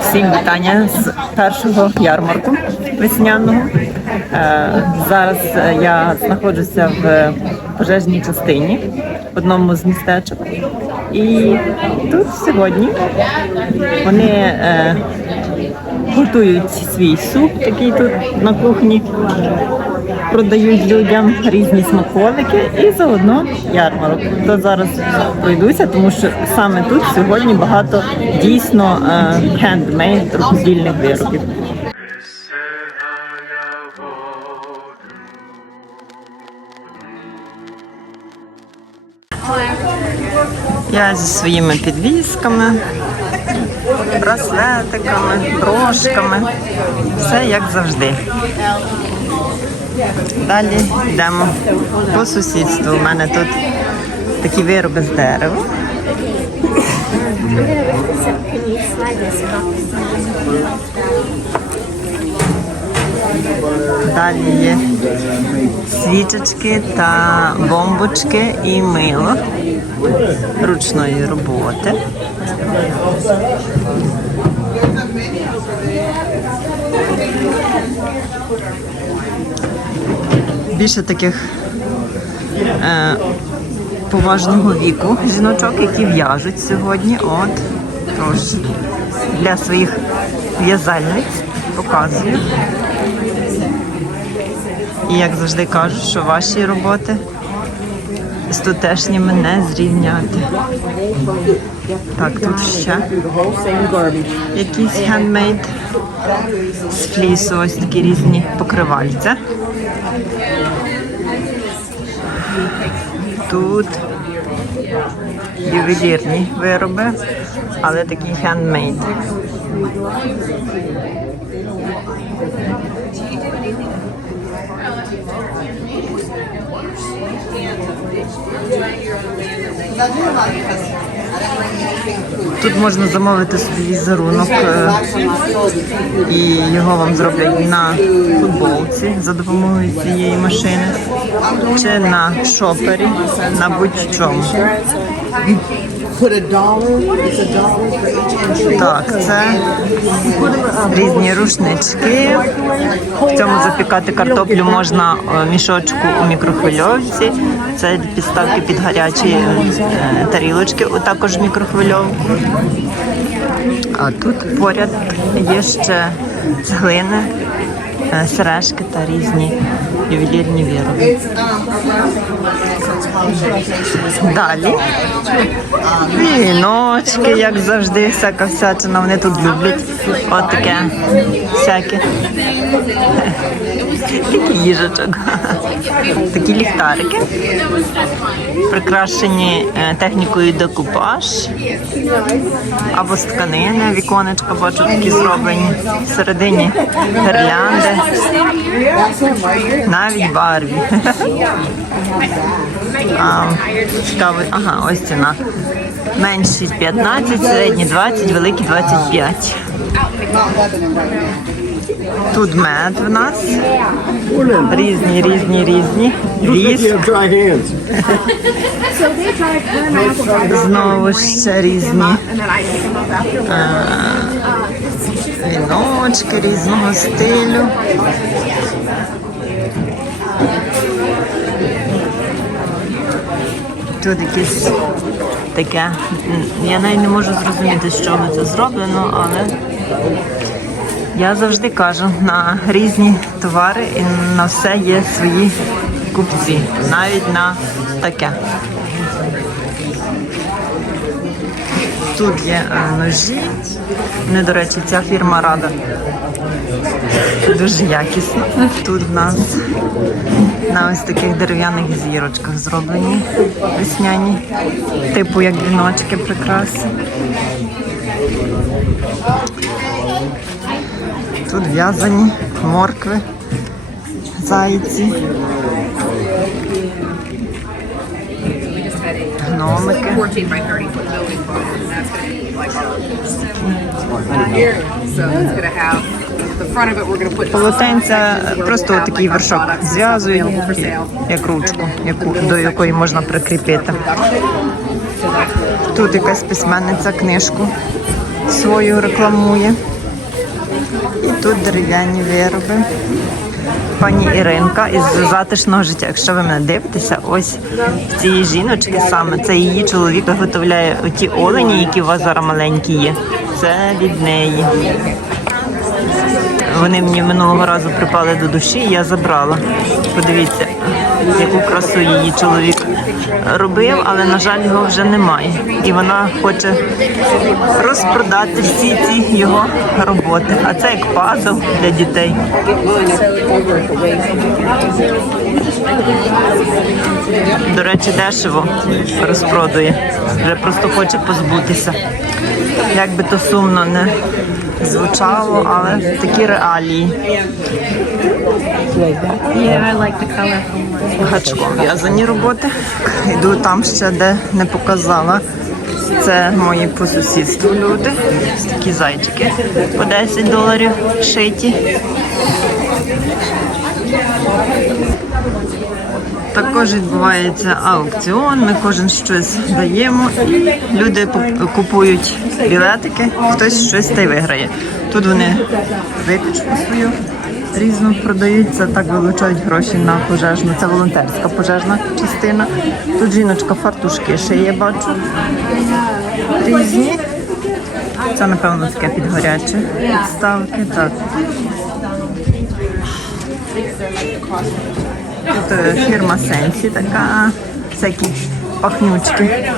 Всім вітання з першого ярмарку весняного. Е, Зараз е, я знаходжуся в пожежній частині в одному з містечок. І тут сьогодні вони е, готують свій суп, який тут на кухні продають людям різні смаколики і заодно ярмарок. То зараз пройдуся, тому що саме тут сьогодні багато дійсно хендмейд рукодільних виробів. Я зі своїми підвісками, браслетиками, брошками. Все як завжди. Далі йдемо по сусідству. У мене тут такі вироби з дерева. Далі є свічечки та бомбочки і мило ручної роботи. Більше таких е, поважного віку жіночок, які в'яжуть сьогодні. От, тож для своїх в'язальниць показую. І як завжди кажу, що ваші роботи з тутешніми не зрівняти. Так, тут ще якийсь хендмейд з флісу, ось такі різні покривальця. Тут ювелірні вироби, але такі хендмейд. Тут можна замовити собі візерунок е, і його вам зроблять на футболці за допомогою цієї машини чи на шопері, на будь-чому. Так, це різні рушнички. В цьому запікати картоплю можна е, мішочку у мікрохвильовці. Це підставки під гарячі е, тарілочки, також в мікрохвильовку. А тут поряд є ще глини, е, сережки та різні ювелірні вироби. Далі віночки, як завжди, всяка всячина. Вони тут люблять. От всяке. Їжачок. Такі ліхтарики. Прикрашені е, технікою декупаж. Або з тканини, віконечка, бачу, такі зроблені. Всередині гірлянди. Навіть барві. А, цікаво. Ага, ось ціна. Менші 15, середні 20, великі 25. Тут мед в нас. Різні, різні, різні. Віск. Знову ще різні віночки різного стилю. Тут якесь таке. Я навіть не можу зрозуміти, з чого це зроблено, але я завжди кажу, на різні товари і на все є свої купці, навіть на таке. Тут є е, ножі. Вони, до речі, ця фірма рада. Дуже якісно. Тут в нас на ось таких дерев'яних зірочках зроблені весняні, типу як віночки прикраси. Тут в'язані моркви, зайці, гномики. 14 by 30 foot building for it, and that's gonna be like our area. So it's gonna have the front of it. We're gonna put Полотенця просто такий вершок for як, ручку, яку, до якої можна прикріпити. Тут якась письменниця книжку свою рекламує. Тут дерев'яні вироби. Пані Іринка із затишного життя. Якщо ви мене дивитеся, ось в цієї жіночки саме це її чоловік виготовляє ті олені, які у вас зараз маленькі є. Це від неї. Вони мені минулого разу припали до душі, і я забрала. Подивіться, яку красу її чоловік робив, але на жаль, його вже немає. І вона хоче розпродати всі ці його роботи. А це як пазл для дітей. До речі, дешево розпродує. Вже просто хоче позбутися. Як би то сумно не звучало, але такі реалії. Гачком в'язані роботи. Йду там ще, де не показала. Це мої по сусідству люди. Ось такі зайчики по 10 доларів шиті. Також відбувається аукціон, ми кожен щось даємо. Люди купують білетики, хтось щось та й виграє. Тут вони випічку свою різну продають, це так вилучають гроші на пожежну. Це волонтерська пожежна частина. Тут жіночка фартушки ще є, бачу. Різні. Це, напевно, таке підгоряче підставки. Так. Тут е, фірма Сенсі така, всякі пахнючки.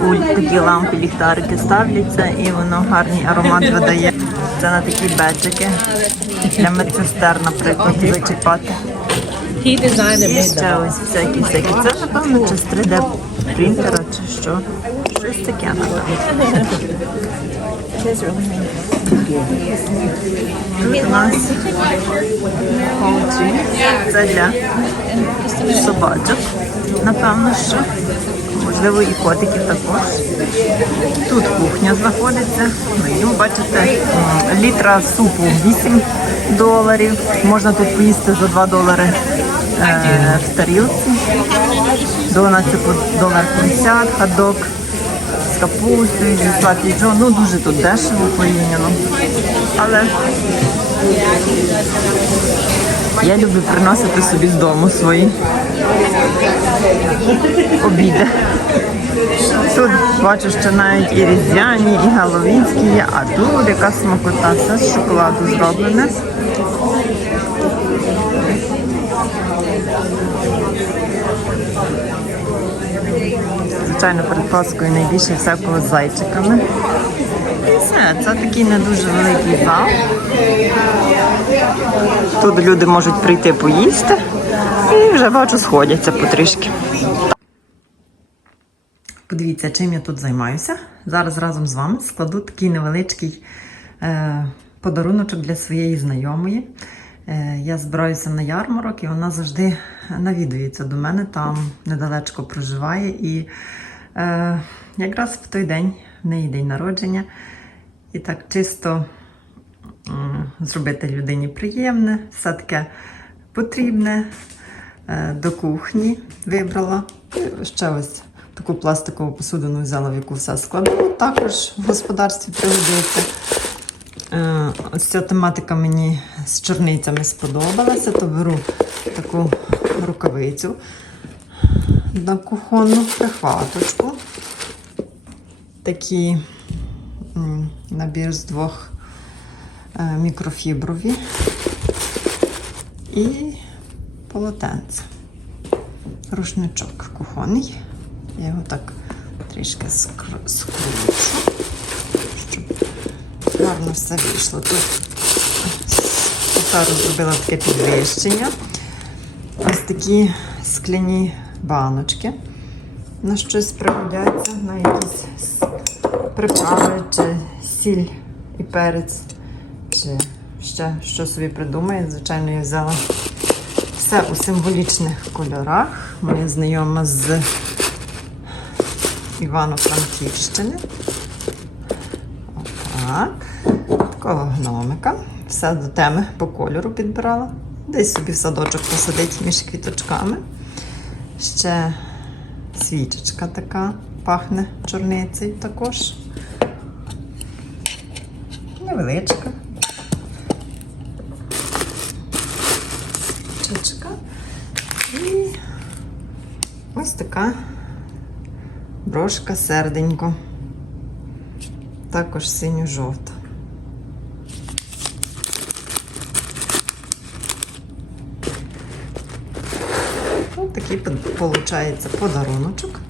У такі лампи, ліхтарики ставляться і воно гарний аромат видає. Це на такі беджики для медсестер, наприклад, зачіпати. І ще ось всякі всякі. Це напевно чи з 3D принтера, чи що. Щось таке, напевно. Тут у нас пауці. Це для собачок, напевно, що. Можливо, і котиків також. Тут кухня знаходиться. Меню, бачите, літра супу 8 доларів. Можна тут поїсти за 2 долари е, в тарілці. Донати по долар 50, хот-дог з капустою, зі слаті джо. Ну дуже тут дешево порівняно. Але я люблю приносити собі з дому свої обіди. Тут бачу, що навіть і різдвяні, і галовінські є, а тут яка смакота, все з шоколаду зроблене. Звичайно, перед Паскою найбільше всякого з зайчиками. І все, це такий не дуже великий зал. Тут люди можуть прийти поїсти і вже бачу, сходяться потрішки. Подивіться, чим я тут займаюся. Зараз разом з вами складу такий невеличкий е, подаруночок для своєї знайомої. Е, я збираюся на ярмарок, і вона завжди навідується до мене, там недалечко проживає. І е, якраз в той день в неї день народження. І так чисто м, зробити людині приємне, все таке потрібне е, до кухні вибрала. І Ще ось таку пластикову посудину взяла, в яку все складу. Також в господарстві пригодиться. Е, Ось ця тематика мені з чорницями сподобалася, то беру таку рукавицю на кухонну прихваточку. Такі м, набір з двох е, мікрофіброві і полотенце. Рушничок кухонний. Я його так трішки скручу, щоб гарно все вийшло. Тут Сару зробила таке підвищення. Ось такі скляні баночки. На щось пригодяться, на якісь приправи, чи сіль і перець, чи ще що собі придумає. Звичайно, я взяла все у символічних кольорах. Моя знайома з Івано-Франківщини. Отак. Такого гномика. Все до теми по кольору підбирала. Десь собі в садочок посадить між квіточками. Ще свічечка така, пахне чорницею також. невеличка. Чечка. І ось така брошка серденько. Також синьо-жовта. Ось такий виходить подаруночок.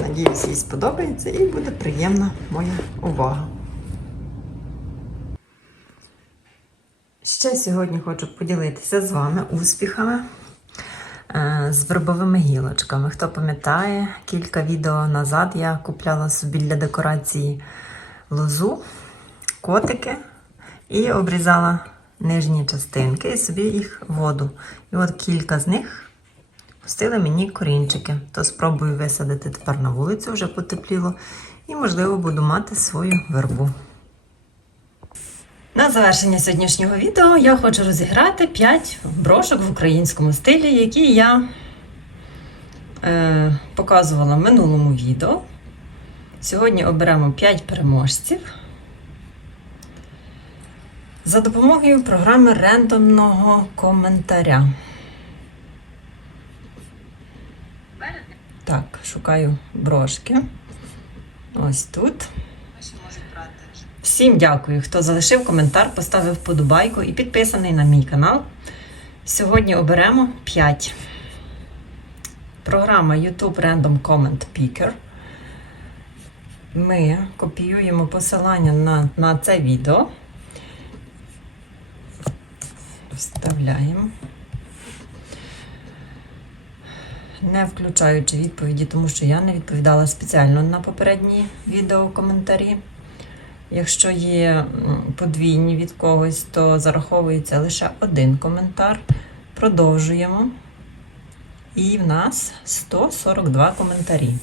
Надіюсь, їй сподобається і буде приємна моя увага. Ще сьогодні хочу поділитися з вами успіхами е, з вербовими гілочками. Хто пам'ятає, кілька відео назад я купляла собі для декорації лозу, котики і обрізала нижні частинки і собі їх воду. І от кілька з них пустили мені корінчики. То спробую висадити тепер на вулицю, вже потепліло, і, можливо, буду мати свою вербу. На завершення сьогоднішнього відео я хочу розіграти 5 брошок в українському стилі, які я е, показувала в минулому відео. Сьогодні оберемо 5 переможців. За допомогою програми рендомного коментаря. Так, шукаю брошки. Ось тут. Всім дякую, хто залишив коментар, поставив подобайку і підписаний на мій канал. Сьогодні оберемо 5. Програма YouTube Random Comment Picker. Ми копіюємо посилання на, на це відео. Вставляємо. Не включаючи відповіді, тому що я не відповідала спеціально на попередні відео коментарі. Якщо є подвійні від когось, то зараховується лише один коментар. Продовжуємо. І в нас 142 коментарі.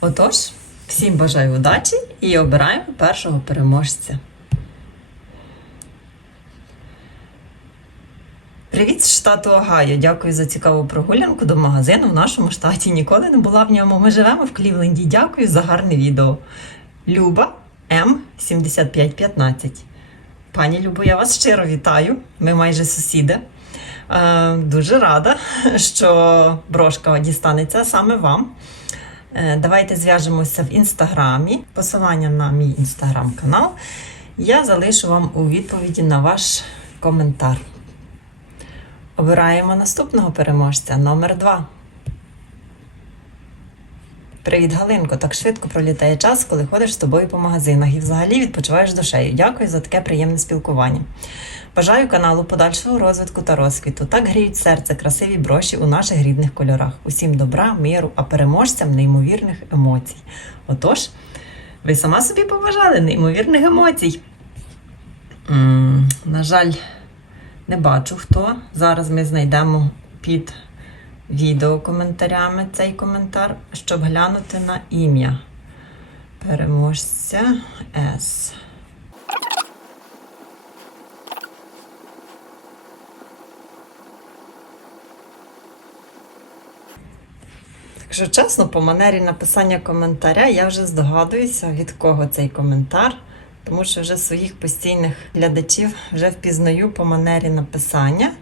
Отож, всім бажаю удачі і обираємо першого переможця. Привіт з штату Огайо. Дякую за цікаву прогулянку до магазину в нашому штаті. Ніколи не була в ньому. Ми живемо в Клівленді. Дякую за гарне відео. Люба М7515. Пані Любо, я вас щиро вітаю. Ми майже сусіди. Е, Дуже рада, що брошка дістанеться саме вам. Е, Давайте зв'яжемося в інстаграмі. Посилання на мій інстаграм-канал я залишу вам у відповіді на ваш коментар. Обираємо наступного переможця номер 2. Привіт, Галинко. Так швидко пролітає час, коли ходиш з тобою по магазинах і взагалі відпочиваєш душею. Дякую за таке приємне спілкування. Бажаю каналу подальшого розвитку та розквіту. Так гріють серце красиві броші у наших рідних кольорах. Усім добра, миру, а переможцям неймовірних емоцій. Отож, ви сама собі побажали неймовірних емоцій. м на жаль, не бачу хто. Зараз ми знайдемо під відео коментарями цей коментар, щоб глянути на ім'я переможця С. Якщо чесно, по манері написання коментаря я вже здогадуюся, від кого цей коментар, тому що вже своїх постійних глядачів вже впізнаю по манері написання.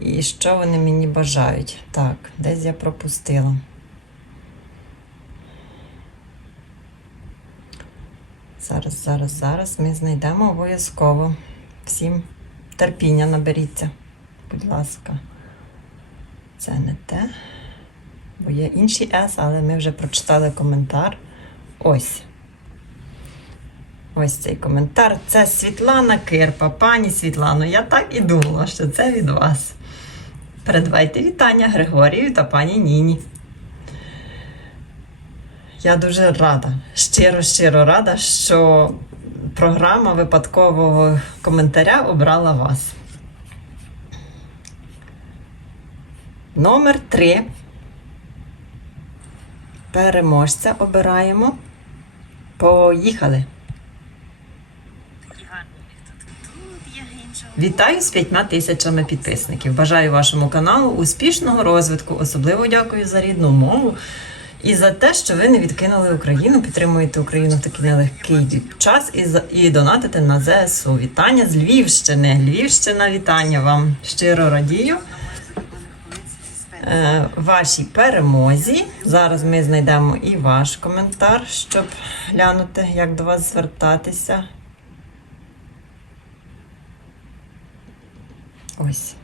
І що вони мені бажають? Так, десь я пропустила. Зараз, зараз, зараз ми знайдемо обов'язково. Всім терпіння наберіться. Будь ласка. Це не те. Бо є інші С, але ми вже прочитали коментар. Ось. Ось цей коментар. Це Світлана Кирпа. Пані Світлано, я так і думала, що це від вас. Передавайте вітання Григорію та пані Ніні. Я дуже рада, щиро-щиро рада, що програма випадкового коментаря обрала вас. Номер 3. Переможця обираємо. Поїхали. Вітаю з п'ятьма тисячами підписників. Бажаю вашому каналу успішного розвитку. Особливо дякую за рідну мову І за те, що ви не відкинули Україну, підтримуєте Україну в такий нелегкий час і, і донатите на ЗСУ. Вітання з Львівщини. Львівщина, вітання вам. Щиро радію. Е, вашій перемозі. Зараз ми знайдемо і ваш коментар, щоб глянути, як до вас звертатися. Ось.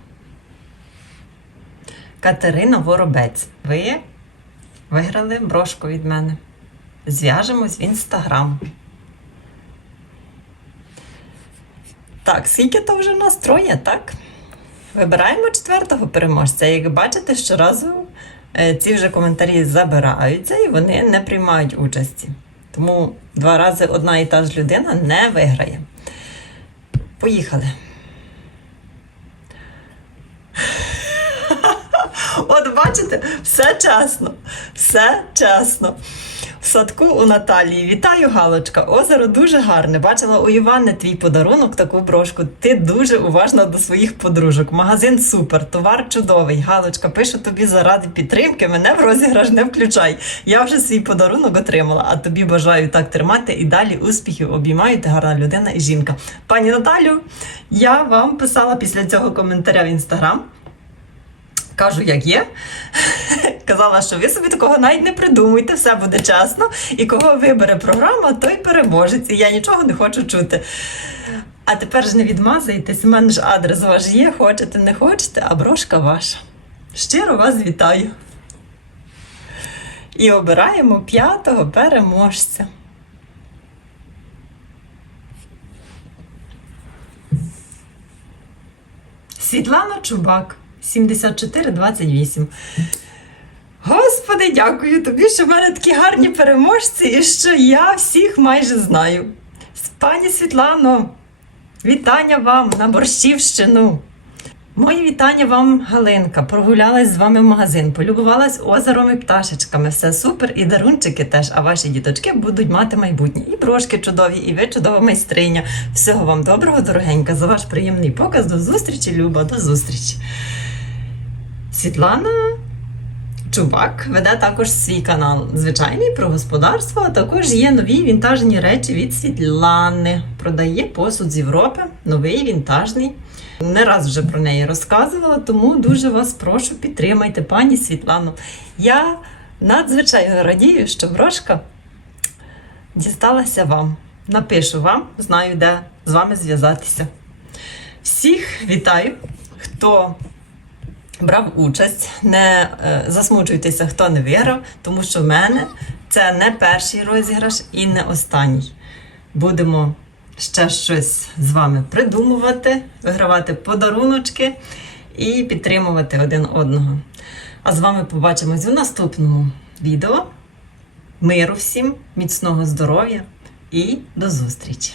Катерина Воробець. Ви виграли брошку від мене. Зв'яжемось в інстаграм. Так, скільки то вже нас троє, так? Вибираємо четвертого переможця. Як бачите, щоразу е, ці вже коментарі забираються і вони не приймають участі. Тому два рази одна і та ж людина не виграє. Поїхали. От бачите, все чесно, все чесно. В садку у Наталії. Вітаю, Галочка. Озеро дуже гарне. Бачила у Іванни твій подарунок, таку брошку. Ти дуже уважна до своїх подружок. Магазин супер, товар чудовий. Галочка, пишу тобі заради підтримки. Мене в розіграш не включай. Я вже свій подарунок отримала, а тобі бажаю так тримати і далі успіхів. Обіймаю ти гарна людина і жінка. Пані Наталю, я вам писала після цього коментаря в інстаграм. Кажу, як є. Казала, що ви собі такого навіть не придумуйте, все буде чесно. І кого вибере програма, той переможець. І я нічого не хочу чути. А тепер ж не відмазуйтесь, у мене ж адрес ваш є, хочете, не хочете, а брошка ваша. Щиро вас вітаю. І обираємо п'ятого переможця. Світлана Чубак, 7428. Господи, дякую тобі, що в мене такі гарні переможці, і що я всіх майже знаю. Пані Світлано, вітання вам на Борщівщину. Мої вітання вам, Галинка. Прогулялась з вами в магазин, полюбувалась озером і пташечками. Все супер, і дарунчики теж. А ваші діточки будуть мати майбутнє. І брошки чудові, і ви чудова майстриня. Всього вам доброго, дорогенька, за ваш приємний показ. До зустрічі, Люба, до зустрічі. Світлана Чубак веде також свій канал звичайний про господарство, а також є нові вінтажні речі від Світлани. Продає посуд з Європи, новий вінтажний. Не раз вже про неї розказувала, тому дуже вас прошу, підтримайте пані Світлану. Я надзвичайно радію, що брошка дісталася вам. Напишу вам, знаю, де з вами зв'язатися. Всіх вітаю, хто брав участь. Не е, засмучуйтеся, хто не виграв, тому що в мене це не перший розіграш і не останній. Будемо ще щось з вами придумувати, вигравати подаруночки і підтримувати один одного. А з вами побачимось у наступному відео. Миру всім, міцного здоров'я і до зустрічі!